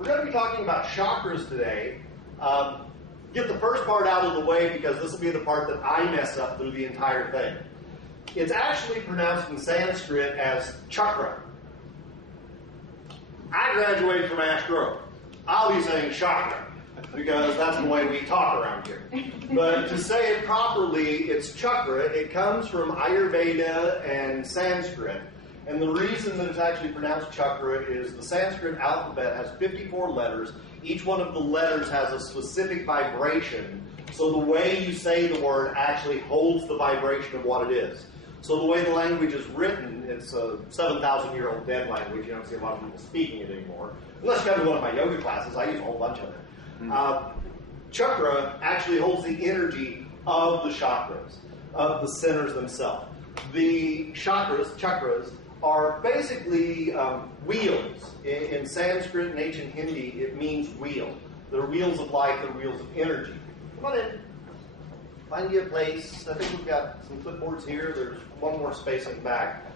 We're going to be talking about chakras today. Get the first part out of the way because this will be the part that I mess up through the entire thing. It's actually pronounced in Sanskrit as chakra. I graduated from Ash Grove. I'll be saying chakra because that's the way we talk around here. But to say it properly, it's chakra. It comes from Ayurveda and Sanskrit. And the reason that it's actually pronounced chakra is the Sanskrit alphabet has 54 letters. Each one of the letters has a specific vibration. So the way you say the word actually holds the vibration of what it is. So the way the language is written, it's a 7,000-year-old dead language. You don't see a lot of people speaking it anymore. Unless you come to one of my yoga classes, I use a whole bunch of it. Chakra actually holds the energy of the chakras, of the centers themselves. The chakras, are basically wheels. In Sanskrit and ancient Hindi, it means wheel. They're wheels of life, they're wheels of energy. Come on in. Find you a place. I think we've got some clipboards here. There's one more space in the back.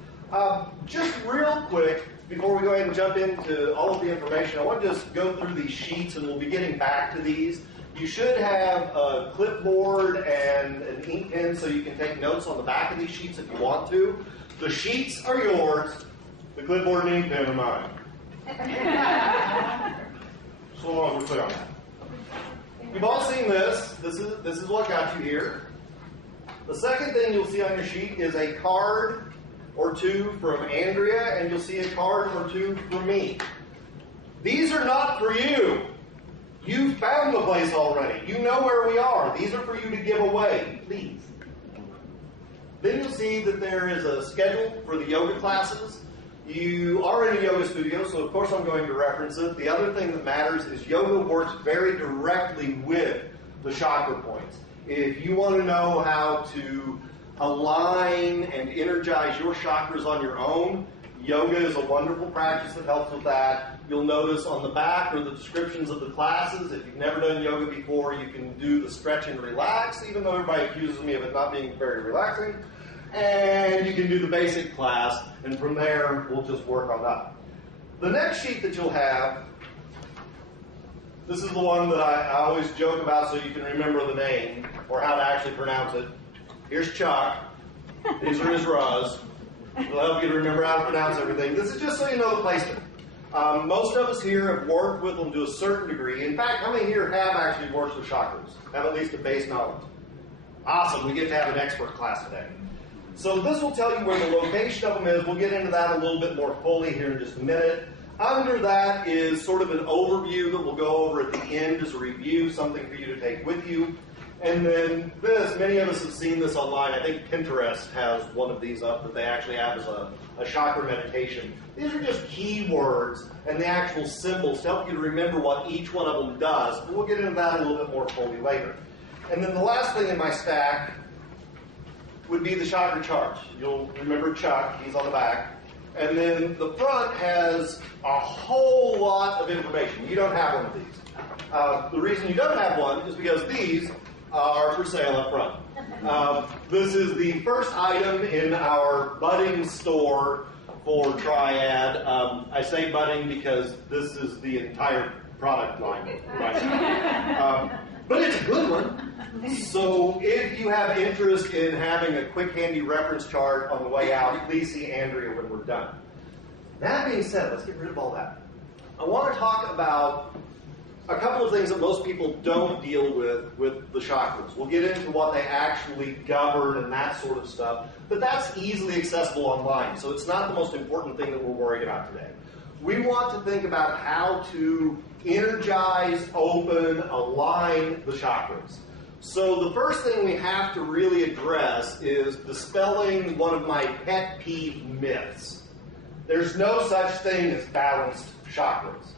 Just real quick, before we go ahead and jump into all of the information, I want to just go through these sheets, and we'll be getting back to these. You should have a clipboard and an ink pen so you can take notes on the back of these sheets if you want to. The sheets are yours. The clipboard and ink pen are mine. So long we're clear on that. You've all seen this. This is what got you here. The second thing you'll see on your sheet is a card or two from Andrea, and you'll see a card or two from me. These are not for you. You've found the place already. You know where we are. These are for you to give away. Please. Then you'll see that there is a schedule for the yoga classes. You are in a yoga studio, so of course I'm going to reference it. The other thing that matters is yoga works very directly with the chakra points. If you want to know how to align and energize your chakras on your own, yoga is a wonderful practice that helps with that. You'll notice on the back are the descriptions of the classes. If you've never done yoga before, you can do the stretch and relax, even though everybody accuses me of it not being very relaxing. And you can do the basic class, and from there, we'll just work on that. The next sheet that you'll have, this is the one that I always joke about so you can remember the name, or how to actually pronounce it. Here's Chuck. These are his R's. It'll help you to remember how to pronounce everything. This is just so you know the placement. Most of us here have worked with them to a certain degree. In fact, how many here have actually worked with chakras? Have at least a base knowledge? Awesome. We get to have an expert class today. So this will tell you where the location of them is. We'll get into that a little bit more fully here in just a minute. Under that is sort of an overview that we'll go over at the end as a review, something for you to take with you. And then this, many of us have seen this online. I think Pinterest has one of these up that they actually have as a chakra meditation. These are just keywords and the actual symbols to help you to remember what each one of them does. But we'll get into that a little bit more fully later. And then the last thing in my stack would be the chakra chart. You'll remember Chuck, he's on the back. And then the front has a whole lot of information. You don't have one of these. The reason you don't have one is because these are for sale up front. This is the first item in our budding store for Triad. I say budding because this is the entire product line right now. But it's a good one. So if you have interest in having a quick handy reference chart on the way out, please see Andrea when we're done. That being said, let's get rid of all that. I want to talk about a couple of things that most people don't deal with the chakras. We'll get into what they actually govern and that sort of stuff, but that's easily accessible online, so it's not the most important thing that we're worried about today. We want to think about how to energize, open, align the chakras. So the first thing we have to really address is dispelling one of my pet peeve myths. There's no such thing as balanced chakras.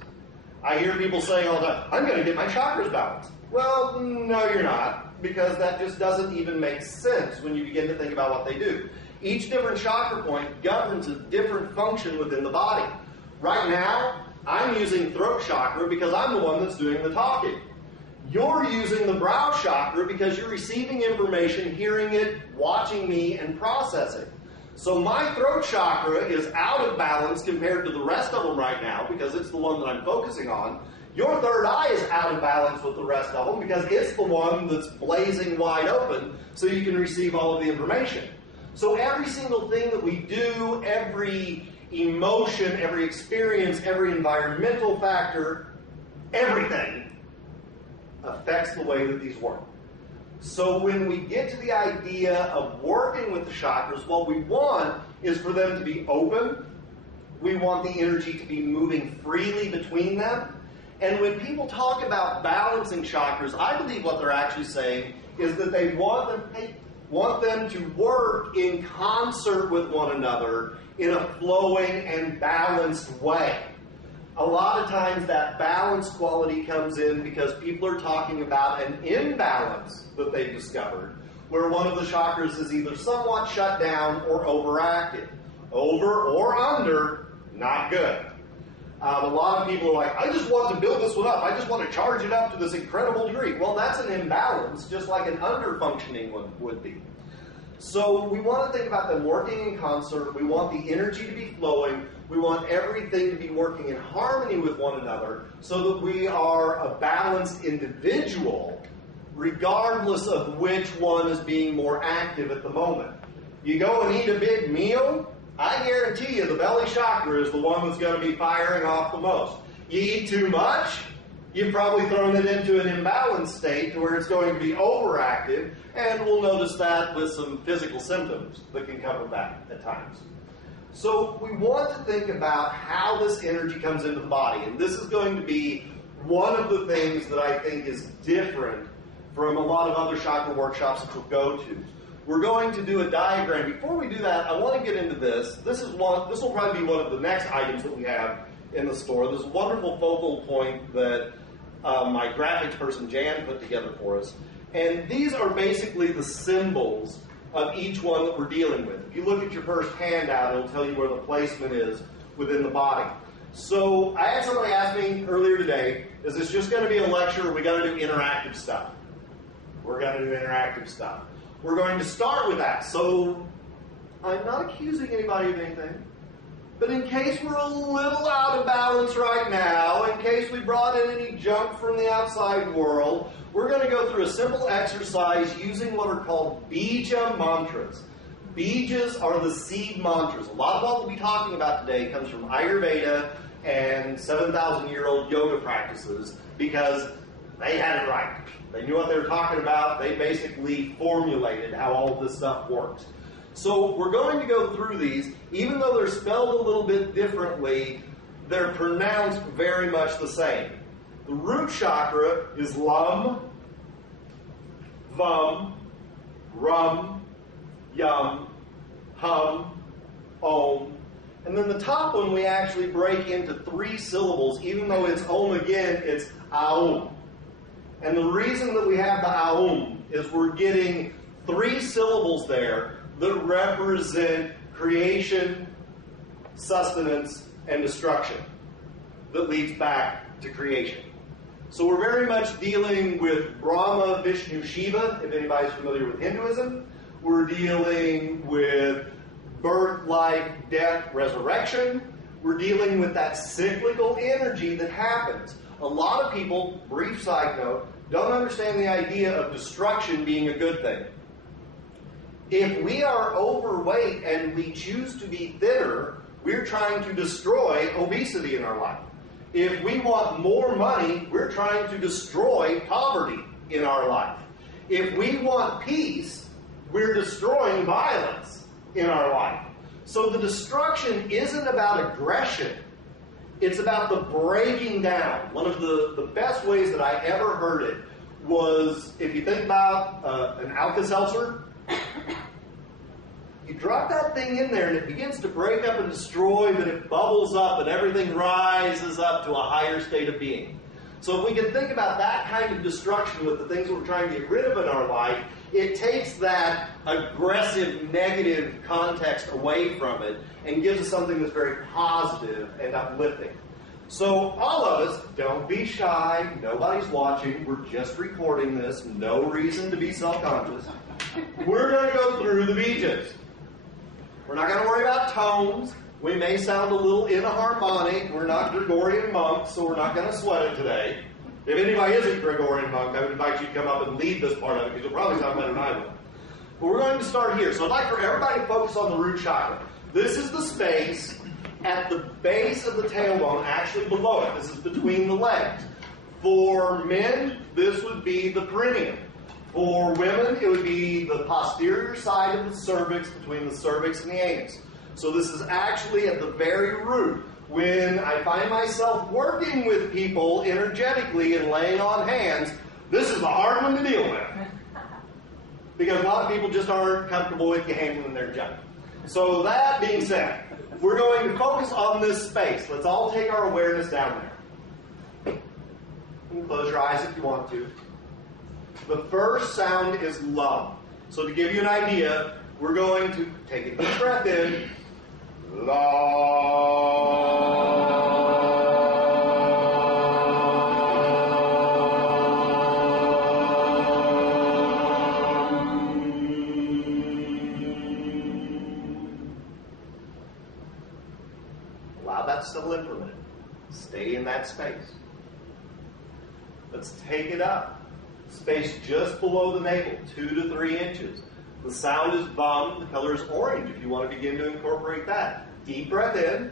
I hear people saying all the time, I'm going to get my chakras balanced. Well, no, you're not, because that just doesn't even make sense when you begin to think about what they do. Each different chakra point governs a different function within the body. Right now, I'm using throat chakra because I'm the one that's doing the talking. You're using the brow chakra because you're receiving information, hearing it, watching me, and processing. So my throat chakra is out of balance compared to the rest of them right now because it's the one that I'm focusing on. Your third eye is out of balance with the rest of them because it's the one that's blazing wide open so you can receive all of the information. So every single thing that we do, every emotion, every experience, every environmental factor, everything affects the way that these work. So when we get to the idea of working with the chakras, what we want is for them to be open. We want the energy to be moving freely between them. And when people talk about balancing chakras, I believe what they're actually saying is that they want them to work in concert with one another in a flowing and balanced way. A lot of times that balance quality comes in because people are talking about an imbalance that they've discovered, where one of the chakras is either somewhat shut down or overactive. Over or under, not good. A lot of people are like, I just want to build this one up. I just want to charge it up to this incredible degree. Well, that's an imbalance, just like an under-functioning one would be. So we want to think about them working in concert. We want the energy to be flowing. We want everything to be working in harmony with one another so that we are a balanced individual, regardless of which one is being more active at the moment. You go and eat a big meal, I guarantee you the belly chakra is the one that's going to be firing off the most. You eat too much, you've probably thrown it into an imbalanced state to where it's going to be overactive, and we'll notice that with some physical symptoms that can come back at times. So we want to think about how this energy comes into the body, and this is going to be one of the things that I think is different from a lot of other chakra workshops that we'll go to. We're going to do a diagram. Before we do that, I want to get into this. This will probably be one of the next items that we have in the store. There's a wonderful focal point that my graphics person, Jan, put together for us. And these are basically the symbols of each one that we're dealing with. If you look at your first handout, it'll tell you where the placement is within the body. So I had somebody ask me earlier today, is this just going to be a lecture or are we going to do interactive stuff? We're going to do interactive stuff. We're going to start with that. So I'm not accusing anybody of anything. But in case we're a little out of balance right now, in case we brought in any junk from the outside world, we're going to go through a simple exercise using what are called bija mantras. Bijas are the seed mantras. A lot of what we'll be talking about today comes from Ayurveda and 7,000-year-old yoga practices because they had it right. They knew what they were talking about. They basically formulated how all of this stuff works. So we're going to go through these. Even though they're spelled a little bit differently, they're pronounced very much the same. The root chakra is lum, vum, rum, yum, hum, om. And then the top one we actually break into 3 syllables. Even though it's om again, it's aum. And the reason that we have the aum is we're getting 3 syllables there that represent creation, sustenance, and destruction that leads back to creation. So we're very much dealing with Brahma, Vishnu, Shiva, if anybody's familiar with Hinduism. We're dealing with birth, life, death, resurrection. We're dealing with that cyclical energy that happens. A lot of people, brief side note, don't understand the idea of destruction being a good thing. If we are overweight and we choose to be thinner, we're trying to destroy obesity in our life. If we want more money, we're trying to destroy poverty in our life. If we want peace, we're destroying violence in our life. So the destruction isn't about aggression. It's about the breaking down. One of the best ways that I ever heard it was, if you think about an Alka-Seltzer, you drop that thing in there and it begins to break up and destroy, but it bubbles up and everything rises up to a higher state of being. So if we can think about that kind of destruction with the things we're trying to get rid of in our life, it takes that aggressive, negative context away from it and gives us something that's very positive and uplifting. So all of us, don't be shy. Nobody's watching. We're just recording this. No reason to be self-conscious. We're going to go through the bijas. We're not going to worry about tones. We may sound a little inharmonic. We're not Gregorian monks, so we're not going to sweat it today. If anybody is a Gregorian monk, I would invite you to come up and lead this part of it, because you'll probably sound better than I will. But we're going to start here. So I'd like for everybody to focus on the root chakra. This is the space at the base of the tailbone, actually below it. This is between the legs. For men, this would be the perineum. For women, it would be the posterior side of the cervix, between the cervix and the anus. So this is actually at the very root. When I find myself working with people energetically and laying on hands, this is the hard one to deal with. Because a lot of people just aren't comfortable with you handling their junk. So that being said, we're going to focus on this space. Let's all take our awareness down there. You can close your eyes if you want to. The first sound is lum. So to give you an idea, we're going to take a deep breath in. Allow that to settle in for a minute. Stay in that space. Let's take it up. Space just below the navel, 2 to 3 inches. The sound is bum. The color is orange if you want to begin to incorporate that. Deep breath in.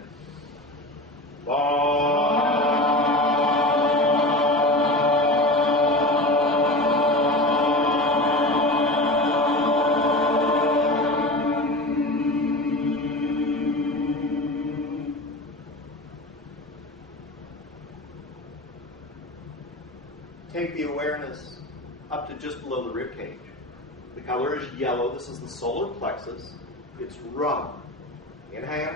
Take the awareness up to just below the rib cage. The color is yellow. This is the solar plexus. It's rum. Inhale.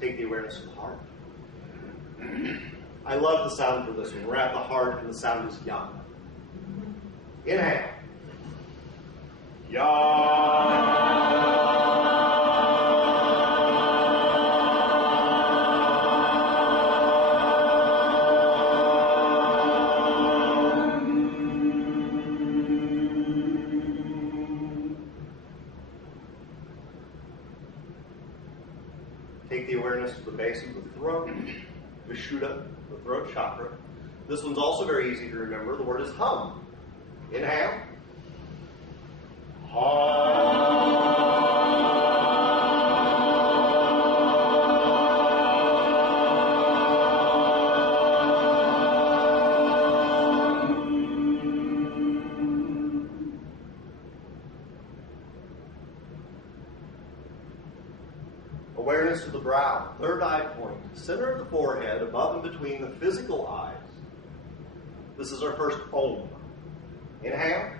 Take the awareness of the heart. I love the sound for this one. We're at the heart and the sound is young. Inhale. Take the awareness to the base of the throat, Vishuddha, the throat chakra. This one's also very easy to remember. The word is hum. Inhale. Awareness of the brow, third eye point, center of the forehead, above and between the physical eyes. This is our first Om. Inhale.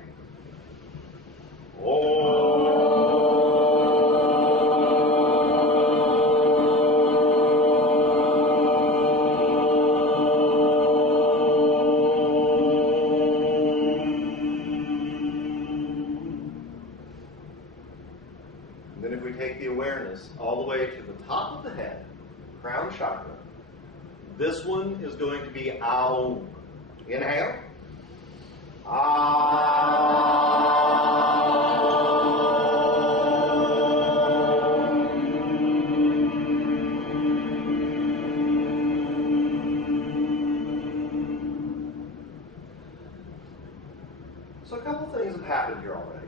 And then if we take the awareness all the way to the top of the head, crown chakra, this one is going to be Aum. Inhale. So a couple things have happened here already.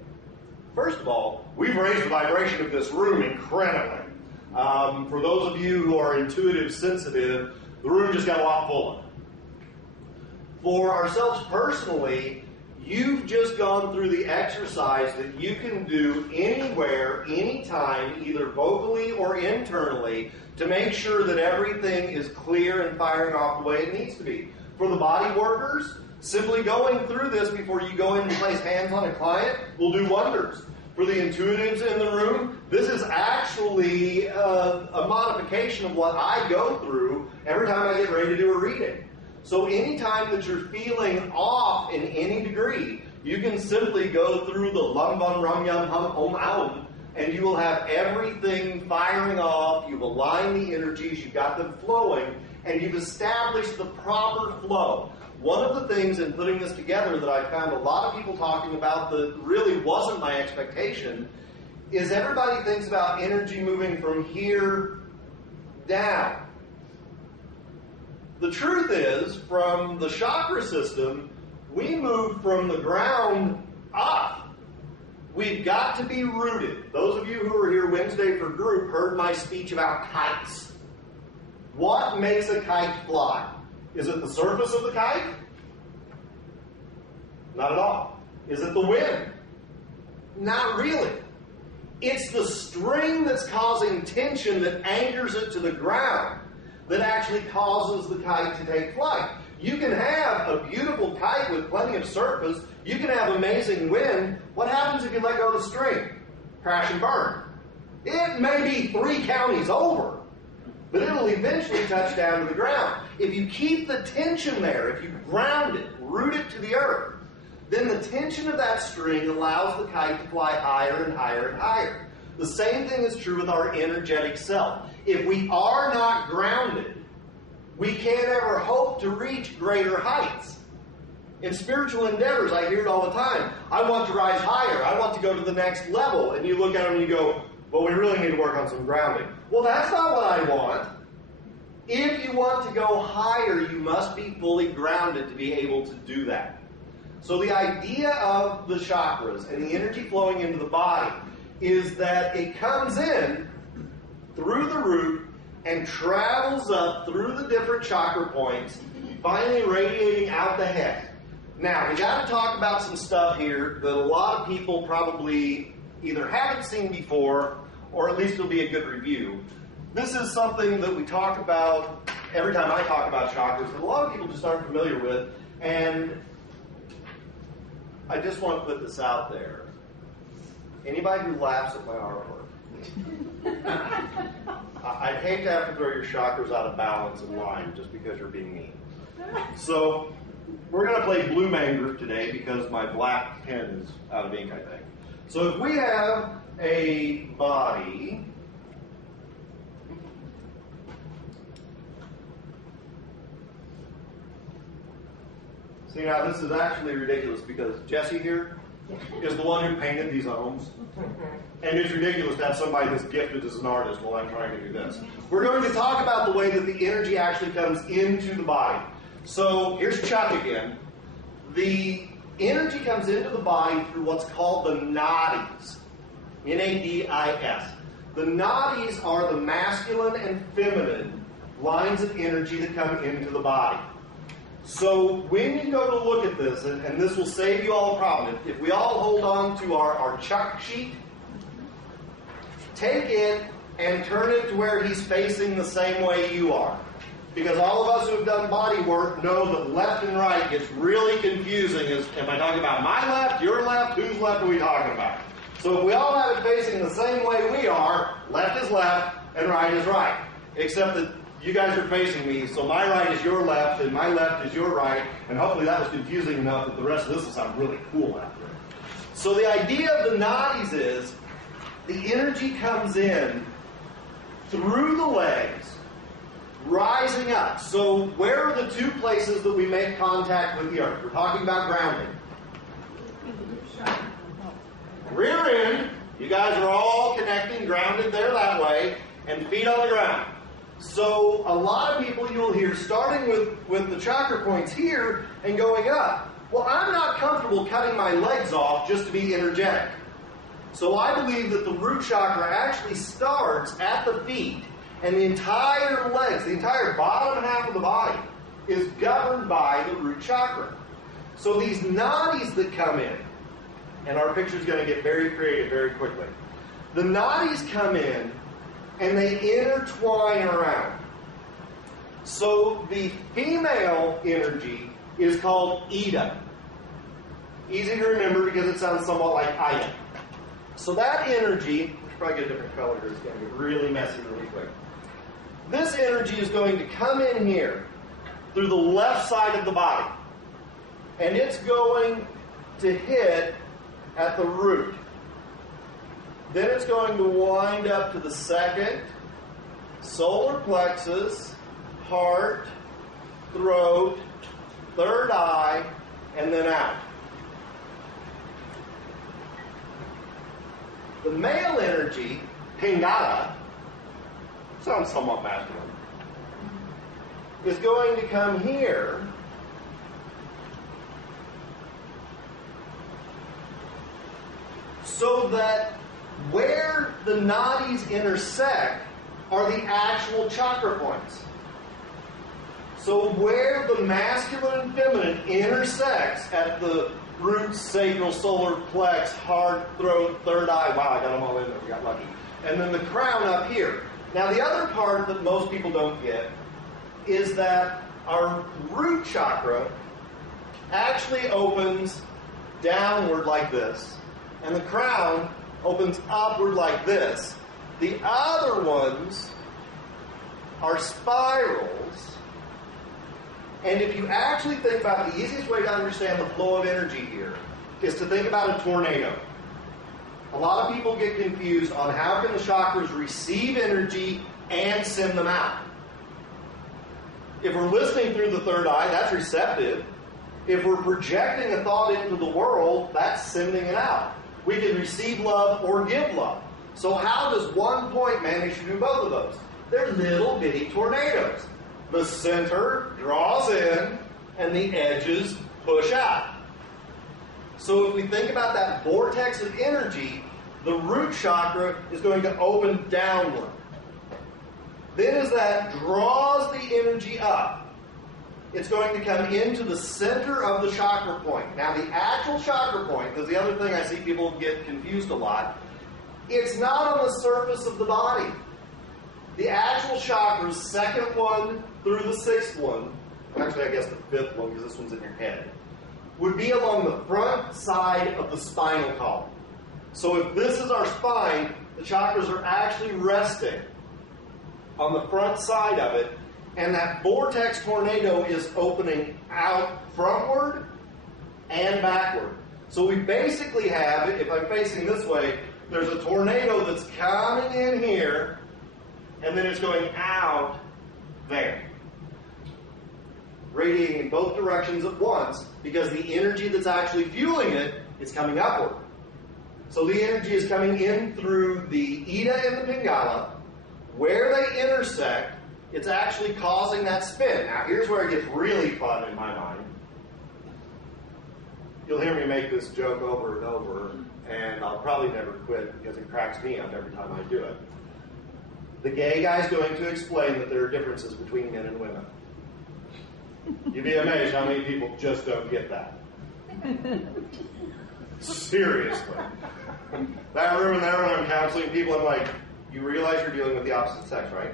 First of all, we've raised the vibration of this room incredibly. For those of you who are intuitive sensitive, the room just got a lot fuller. For ourselves personally, you've just gone through the exercise that you can do anywhere, anytime, either vocally or internally, to make sure that everything is clear and firing off the way it needs to be. For the body workers, simply going through this before you go in and place hands on a client will do wonders. For the intuitives in the room, this is actually a modification of what I go through every time I get ready to do a reading. So anytime that you're feeling off in any degree, You can simply go through the lum bum rum yum hum om aum, and you will have everything firing off. You've aligned the energies, you've got them flowing, and you've established the proper flow. One of the things in putting this together that I found a lot of people talking about that really wasn't my expectation is everybody thinks about energy moving from here down. The truth is, from the chakra system, we move from the ground up. We've got to be rooted. Those of you who were here Wednesday for group heard my speech about kites. What makes a kite fly? Is it the surface of the kite? Not at all. Is it the wind? Not really. It's the string that's causing tension that anchors it to the ground that actually causes the kite to take flight. You can have a beautiful kite with plenty of surface. You can have amazing wind. What happens if you let go of the string? Crash and burn. It may be 3 counties over, but it'll eventually touch down to the ground. If you keep the tension there, if you ground it, root it to the earth, then the tension of that string allows the kite to fly higher and higher and higher. The same thing is true with our energetic self. If we are not grounded, we can't ever hope to reach greater heights. In spiritual endeavors, I hear it all the time. I want to rise higher. I want to go to the next level. And you look at them and you go, well, we really need to work on some grounding. Well, that's not what I want. If you want to go higher, you must be fully grounded to be able to do that. So the idea of the chakras and the energy flowing into the body is that it comes in through the root and travels up through the different chakra points, finally radiating out the head. Now, we got to talk about some stuff here that a lot of people probably either haven't seen before, or at least it'll be a good review. This is something that we talk about every time I talk about chakras that a lot of people just aren't familiar with, and I just want to put this out there. Anybody who laughs at my artwork, I'd hate to have to throw your chakras out of balance and line just because you're being mean. So we're going to play Blue Man Group today because my black pen is out of ink, I think. So if we have a body, see, now this is actually ridiculous because Jesse here is the one who painted these homes. And it's ridiculous to have somebody that's gifted as an artist while I'm trying to do this. We're going to talk about the way that the energy actually comes into the body. So here's Chuck again. The energy comes into the body through what's called the nadis. N-A-D-I-S. The nadis are the masculine and feminine lines of energy that come into the body. So when you go to look at this, and this will save you all a problem, if we all hold on to our chuck sheet, take it and turn it to where he's facing the same way you are. Because all of us who have done body work know that left and right gets really confusing. Am I talking about my left, your left, whose left are we talking about? So if we all have it facing the same way we are, left is left and right is right. Except that you guys are facing me, so my right is your left and my left is your right, and hopefully that was confusing enough that the rest of this will sound really cool after it. So the idea of the nadis is the energy comes in through the legs, rising up. So where are the two places that we make contact with the earth? We're talking about grounding. Rear end, you guys are all connecting, grounded there that way, and feet on the ground. So a lot of people you will hear starting with the chakra points here and going up. Well, I'm not comfortable cutting my legs off just to be energetic. So I believe that the root chakra actually starts at the feet, and the entire legs, the entire bottom half of the body, is governed by the root chakra. So these nadis that come in, and our picture's going to get very creative very quickly. The nadis come in, and they intertwine around. So the female energy is called Ida. Easy to remember because it sounds somewhat like Ida. So that energy, we should probably get a different color here, it's going to get really messy really quick. This energy is going to come in here through the left side of the body. And it's going to hit at the root. Then it's going to wind up to the second, solar plexus, heart, throat, third eye, and then out. The male energy, Pingala, sounds somewhat masculine, is going to come here so that where the nadis intersect are the actual chakra points. So where the masculine and feminine intersects at the root, sacral, solar plex, heart, throat, third eye. Wow, I got them all in there. We got lucky. And then the crown up here. Now the other part that most people don't get is that our root chakra actually opens downward like this. And the crown opens upward like this. The other ones are spirals. And if you actually think about the easiest way to understand the flow of energy here is to think about a tornado. A lot of people get confused on how can the chakras receive energy and send them out. If we're listening through the third eye, that's receptive. If we're projecting a thought into the world, that's sending it out. We can receive love or give love. So how does one point manage to do both of those? They're little bitty tornadoes. The center draws in, and the edges push out. So if we think about that vortex of energy, the root chakra is going to open downward. Then as that draws the energy up, it's going to come into the center of the chakra point. Now the actual chakra point, because the other thing I see people get confused a lot, it's not on the surface of the body. The actual chakras, second one through the sixth one, actually I guess the fifth one because this one's in your head, would be along the front side of the spinal column. So if this is our spine, the chakras are actually resting on the front side of it, and that vortex tornado is opening out frontward and backward. So we basically have, if I'm facing this way, there's a tornado that's coming in here, and then it's going out there. Radiating in both directions at once, because the energy that's actually fueling it is coming upward. So the energy is coming in through the Ida and the Pingala. Where they intersect, it's actually causing that spin. Now here's where it gets really fun in my mind. You'll hear me make this joke over and over, and I'll probably never quit because it cracks me up every time I do it. The gay guy's going to explain that there are differences between men and women. You'd be amazed how many people just don't get that. Seriously. That room in there when I'm counseling people, I'm like, you realize you're dealing with the opposite sex, right?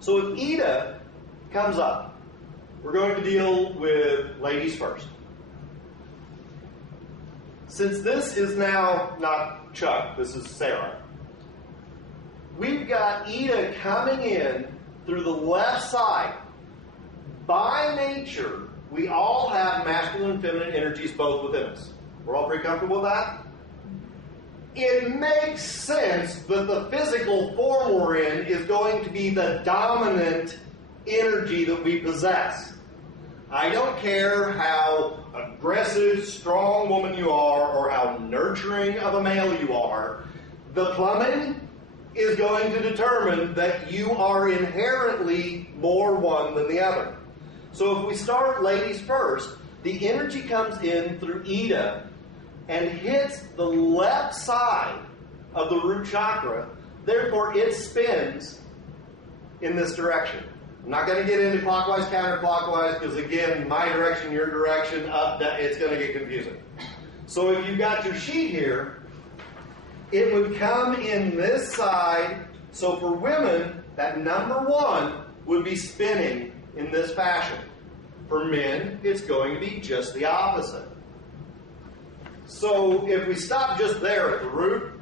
So if Ida comes up, we're going to deal with ladies first. Since this is now not Chuck, this is Sarah, we've got Ida coming in through the left side. By nature, we all have masculine and feminine energies both within us. We're all pretty comfortable with that? It makes sense that the physical form we're in is going to be the dominant energy that we possess. I don't care how aggressive, strong woman you are or how nurturing of a male you are. The plumbing is going to determine that you are inherently more one than the other. So if we start ladies first, the energy comes in through Ida and hits the left side of the root chakra. Therefore, it spins in this direction. I'm not going to get into clockwise, counterclockwise, because again, my direction, your direction, up, down, it's going to get confusing. So if you've got your sheet here, it would come in this side. So for women, that number one would be spinning in this fashion. For men, it's going to be just the opposite. So if we stop just there at the root,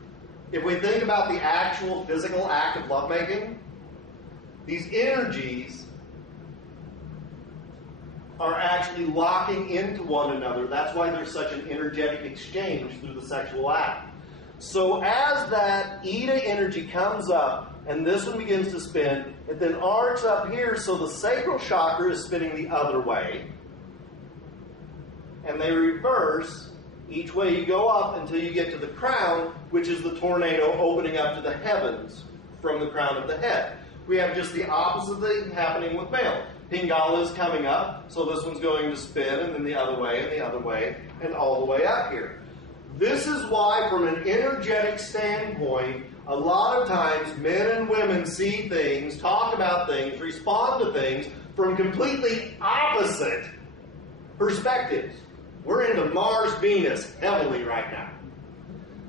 if we think about the actual physical act of lovemaking, these energies are actually locking into one another. That's why there's such an energetic exchange through the sexual act. So as that Ida energy comes up, and this one begins to spin, it then arcs up here, so the sacral chakra is spinning the other way. And they reverse each way you go up until you get to the crown, which is the tornado opening up to the heavens from the crown of the head. We have just the opposite thing happening with male. Pingala is coming up, so this one's going to spin, and then the other way, and the other way, and all the way up here. This is why, from an energetic standpoint, a lot of times men and women see things, talk about things, respond to things from completely opposite perspectives. We're into Mars, Venus heavily right now.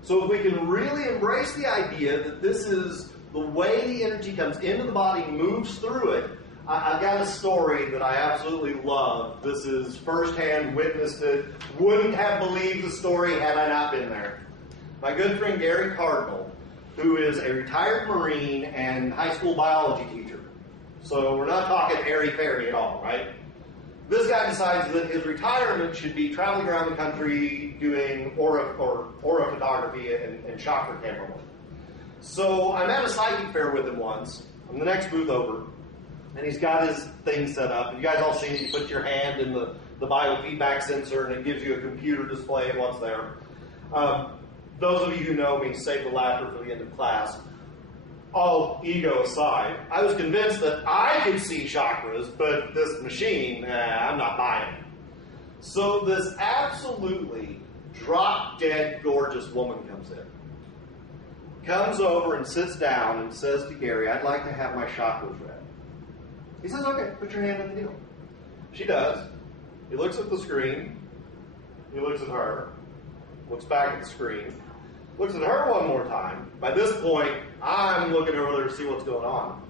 So if we can really embrace the idea that this is the way the energy comes into the body, moves through it, I've got a story that I absolutely love. This is firsthand, witnessed it. Wouldn't have believed the story had I not been there. My good friend Gary Cardinal, who is a retired Marine and high school biology teacher. So we're not talking airy-fairy at all, right? This guy decides that his retirement should be traveling around the country doing aura photography and chakra camera work. So I'm at a psychic fair with him once. I'm the next booth over. And he's got his thing set up. You guys all seen it. You put your hand in the biofeedback sensor, and it gives you a computer display of what's there. Those of you who know me, save the laughter for the end of class. All ego aside, I was convinced that I could see chakras, but this machine, I'm not buying it. So this absolutely drop-dead gorgeous woman comes in. Comes over and sits down and says to Gary, "I'd like to have my chakras read." He says, "Okay, put your hand on the deal." She does. He looks at the screen. He looks at her. Looks back at the screen. Looks at her one more time. By this point, I'm looking over there to see what's going on.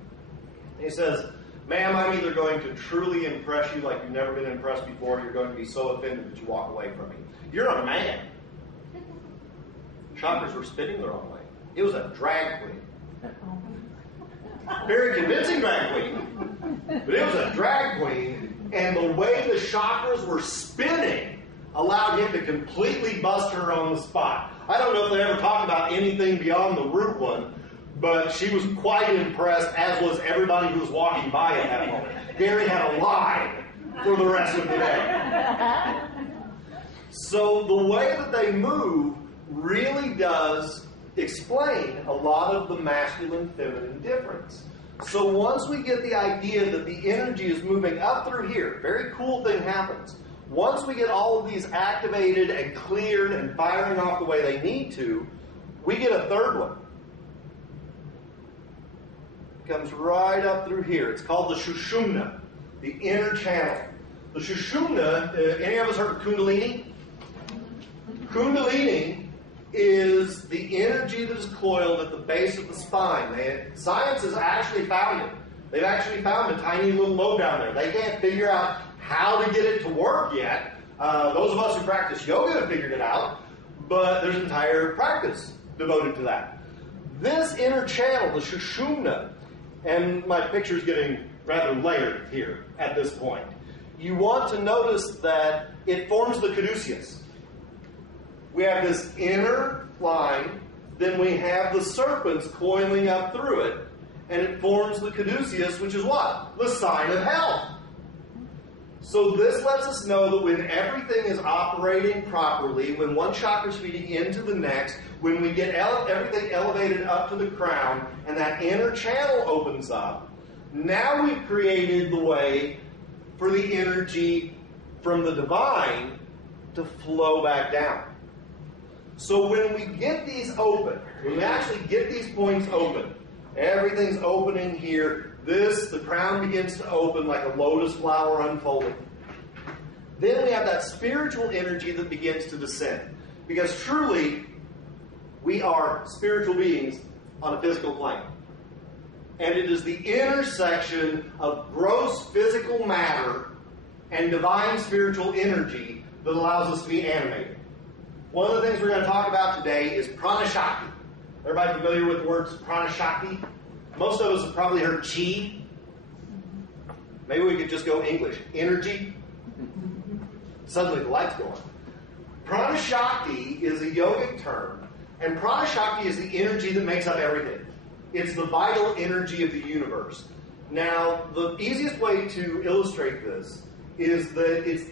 And he says, "Ma'am, I'm either going to truly impress you like you've never been impressed before, or you're going to be so offended that you walk away from me. You're a man." Chakras were spinning the wrong way. It was a drag queen. Very convincing drag queen. But it was a drag queen, and the way the chakras were spinning allowed him to completely bust her on the spot. I don't know if they ever talked about anything beyond the root one, but she was quite impressed, as was everybody who was walking by at that moment. Gary had a line for the rest of the day. So the way that they move really does explain a lot of the masculine-feminine difference. So once we get the idea that the energy is moving up through here, very cool thing happens. Once we get all of these activated and cleared and firing off the way they need to, we get a third one. It comes right up through here. It's called the Sushumna, the inner channel. The Sushumna, any of us heard of Kundalini? Kundalini is the energy that is coiled at the base of the spine. Science has actually found it. They've actually found a tiny little lobe down there. They can't figure out how to get it to work yet. Those of us who practice yoga have figured it out, but there's an entire practice devoted to that. This inner channel, the Sushumna, and my picture's getting rather layered here at this point. You want to notice that it forms the caduceus. We have this inner line, then we have the serpents coiling up through it, and it forms the caduceus, which is what? The sign of health. So this lets us know that when everything is operating properly, when one chakra is feeding into the next, when we get everything elevated up to the crown, and that inner channel opens up, now we've created the way for the energy from the divine to flow back down. So when we get these open, when we actually get these points open, everything's opening here, the crown begins to open like a lotus flower unfolding. Then we have that spiritual energy that begins to descend. Because truly, we are spiritual beings on a physical plane. And it is the intersection of gross physical matter and divine spiritual energy that allows us to be animated. One of the things we're going to talk about today is pranashakti. Everybody familiar with the words pranashakti? Most of us have probably heard chi. Maybe we could just go English. Energy. Suddenly the lights go on. Prana Shakti is a yogic term, and Prana Shakti is the energy that makes up everything. It's the vital energy of the universe. Now, the easiest way to illustrate this is that it's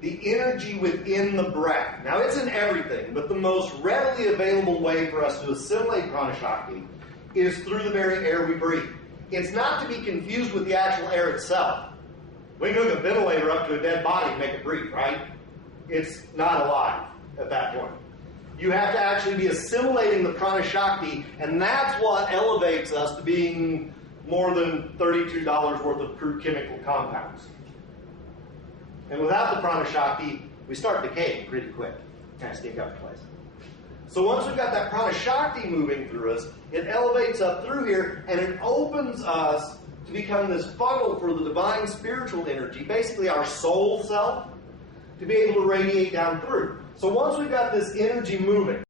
the energy within the breath. Now, it's in everything, but the most readily available way for us to assimilate Prana Shakti is through the very air we breathe. It's not to be confused with the actual air itself. We can hook a ventilator up to a dead body and make it breathe, right? It's not alive at that point. You have to actually be assimilating the Prana Shakti, and that's what elevates us to being more than $32 worth of crude chemical compounds. And without the Prana Shakti, we start decaying pretty quick. Kind of stink up the place. So once we've got that Prana Shakti moving through us, it elevates up through here, and it opens us to become this funnel for the divine spiritual energy, basically our soul self, to be able to radiate down through. So once we've got this energy moving,